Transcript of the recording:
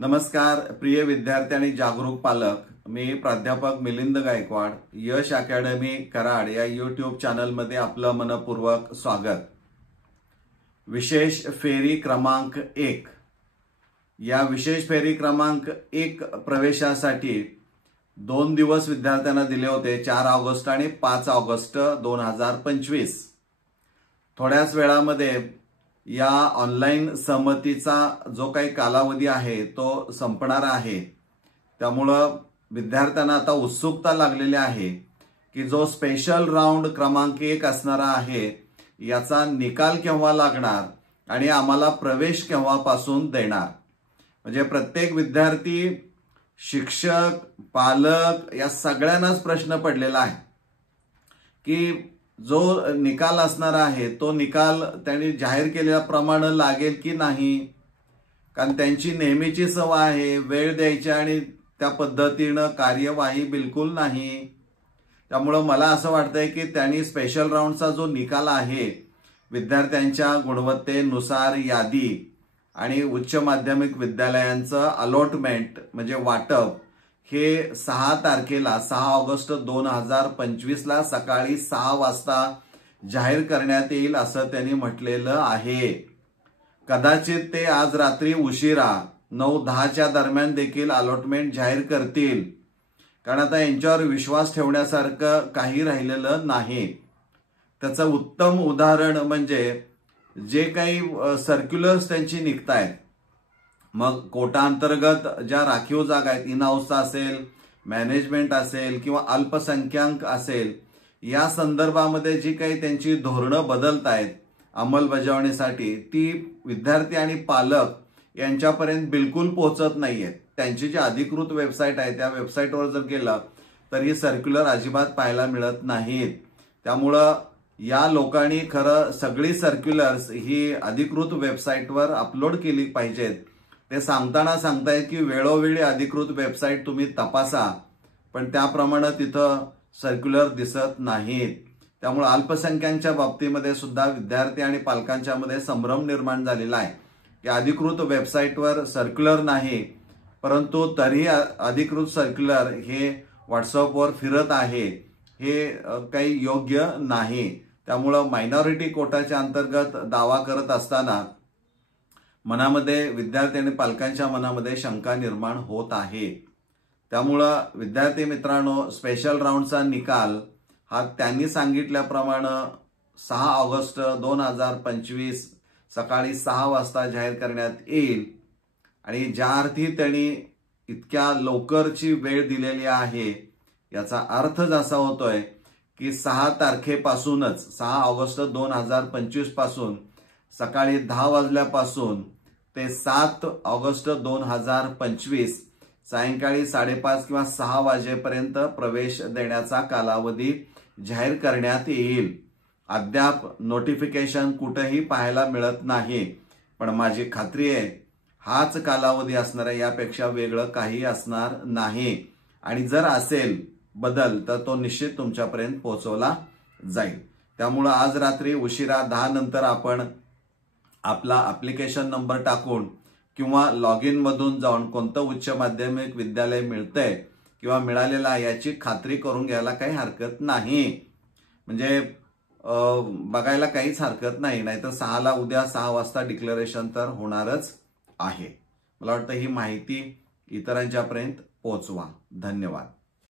नमस्कार प्रिय विद्यार्थी आणि जागरूक पालक, मी प्राध्यापक मिलिंद गायकवाड, यश अकॅडमी कराड या यूट्यूब चॅनलमध्ये आपलं मनपूर्वक स्वागत। विशेष फेरी क्रमांक 1 या विशेष फेरी क्रमांक 1 प्रवेशासाठी 2 दिवस विद्यार्थ्यांना दिले होते, 4 ऑगस्ट आणि 5 ऑगस्ट 2025। थोड्याच वेळामध्ये या ऑनलाइन सहमतीचा जो काही कालावधी आहे तो संपणार आहे। त्यामुळे विद्यार्थ्यांना आता उत्सुकता लागलेली आहे की जो स्पेशल राउंड क्रमांक 1 असणारा आहे याचा निकाल केव्हा लागणार आणि आम्हाला प्रवेश केव्हापासून देणार। म्हणजे प्रत्येक विद्यार्थी, शिक्षक, पालक या सगळ्यांनाच प्रश्न पडलेला आहे की जो निकाल असणार आहे तो निकाल त्यांनी जाहीर केल्याप्रमाणे लागेल की नाही। कारण त्यांची नेहमीची सवय आहे वेळ द्यायची आणि त्या पद्धतीने कार्यवाही बिलकुल नाही। त्यामुळे मला असं वाटतंय की त्यांनी स्पेशल राउंडचा जो निकाल आहे विद्यार्थ्यांच्या गुणवत्तेनुसार यादी आणि उच्च माध्यमिक विद्यालयांचं अलॉटमेंट म्हणजे वाटप हे 6 तारखेला 6 ऑगस्ट 2025 ला सकाळी 6 वाजता जाहीर करण्यात येईल असं त्यांनी म्हटलेलं आहे। कदाचित ते आज रात्री उशिरा 9-10च्या दरम्यान देखील अलॉटमेंट जाहीर करतील, कारण आता यांच्यावर विश्वास ठेवण्यासारखं काही राहिलेलं नाही। त्याचं उत्तम उदाहरण म्हणजे जे काही सर्क्युलर्स त्यांची निघतायत, मग कोटा अंतर्गत ज्या राखीव जागा आहेत, इन हाऊस असेल, मॅनेजमेंट असेल किंवा अल्पसंख्याक असेल, या संदर्भामध्ये जी काही त्यांची धोरणं बदलत आहेत अंमलबजावणीसाठी, ती विद्यार्थी आणि पालक यांच्यापर्यंत बिलकुल पोहोचत नाहीयेत। त्यांची जी अधिकृत वेबसाईट आहे त्या वेबसाईटवर जर गेलं तर ही सर्क्युलर अजिबात पाहायला मिळत नाहीत। त्यामुळं या लोकांनी खरं सगळी सर्क्युलर्स ही अधिकृत वेबसाईटवर अपलोड केली पाहिजेत। ते सांगताना सांगतायत की वेळोवेळी अधिकृत वेबसाईट तुम्ही तपासा, पण त्याप्रमाणे तिथं सर्क्युलर दिसत नाहीत। त्यामुळे अल्पसंख्याकांच्या बाबतीमध्ये सुद्धा विद्यार्थी आणि पालकांच्या मध्ये संभ्रम निर्माण झालेला आहे की अधिकृत वेबसाईटवर सर्क्युलर नाही, परंतु तरी अधिकृत सर्क्युलर हे व्हॉट्सअपवर फिरत आहे, हे काही योग्य नाही। त्यामुळे मायनॉरिटी कोटाच्या अंतर्गत दावा करत असताना मनामध्ये विद्यार्थी आणि पालकांच्या मनामध्ये शंका निर्माण होत आहे। त्यामुळं विद्यार्थी मित्रांनो, स्पेशल राउंडचा निकाल हा त्यांनी सांगितल्याप्रमाणे 6 ऑगस्ट 2025 सकाळी 6 वाजता जाहीर करण्यात येईल। आणि ज्या अर्थी त्यांनी इतक्या लवकरची वेळ दिलेली आहे याचा अर्थच असा होतोय की 6 तारखेपासूनच 6 ऑगस्ट 2025 पासून सकाळी 10 वाजल्यापासून ते 7 ऑगस्ट 2025 सायंकाळी 5:30 किंवा 6 वाजेपर्यंत प्रवेश देण्याचा कालावधी जाहीर करण्यात येईल। अद्याप नोटिफिकेशन कुठेही पाहायला मिळत नाही, पण माझी खात्री आहे हाच कालावधी असणार आहे, यापेक्षा वेगळं काही असणार नाही। आणि जर असेल बदल तर तो निश्चित तुमच्यापर्यंत पोहोचवला जाईल। त्यामुळे आज रात्री उशिरा 10 नंतर आपण आपला ऍप्लिकेशन नंबर टाकून किंवा लॉग इन मधून जाऊन कोणतं उच्च माध्यमिक विद्यालय मिळतंय किंवा मिळालेलं आहे याची खात्री करून घ्यायला काही हरकत नाही। म्हणजे बघायला काहीच हरकत नाही, नाहीतर 6ला उद्या 6 वाजता डिक्लेरेशन तर होणारच आहे। मला वाटतं ही माहिती इतरांच्यापर्यंत पोहोचवा। धन्यवाद।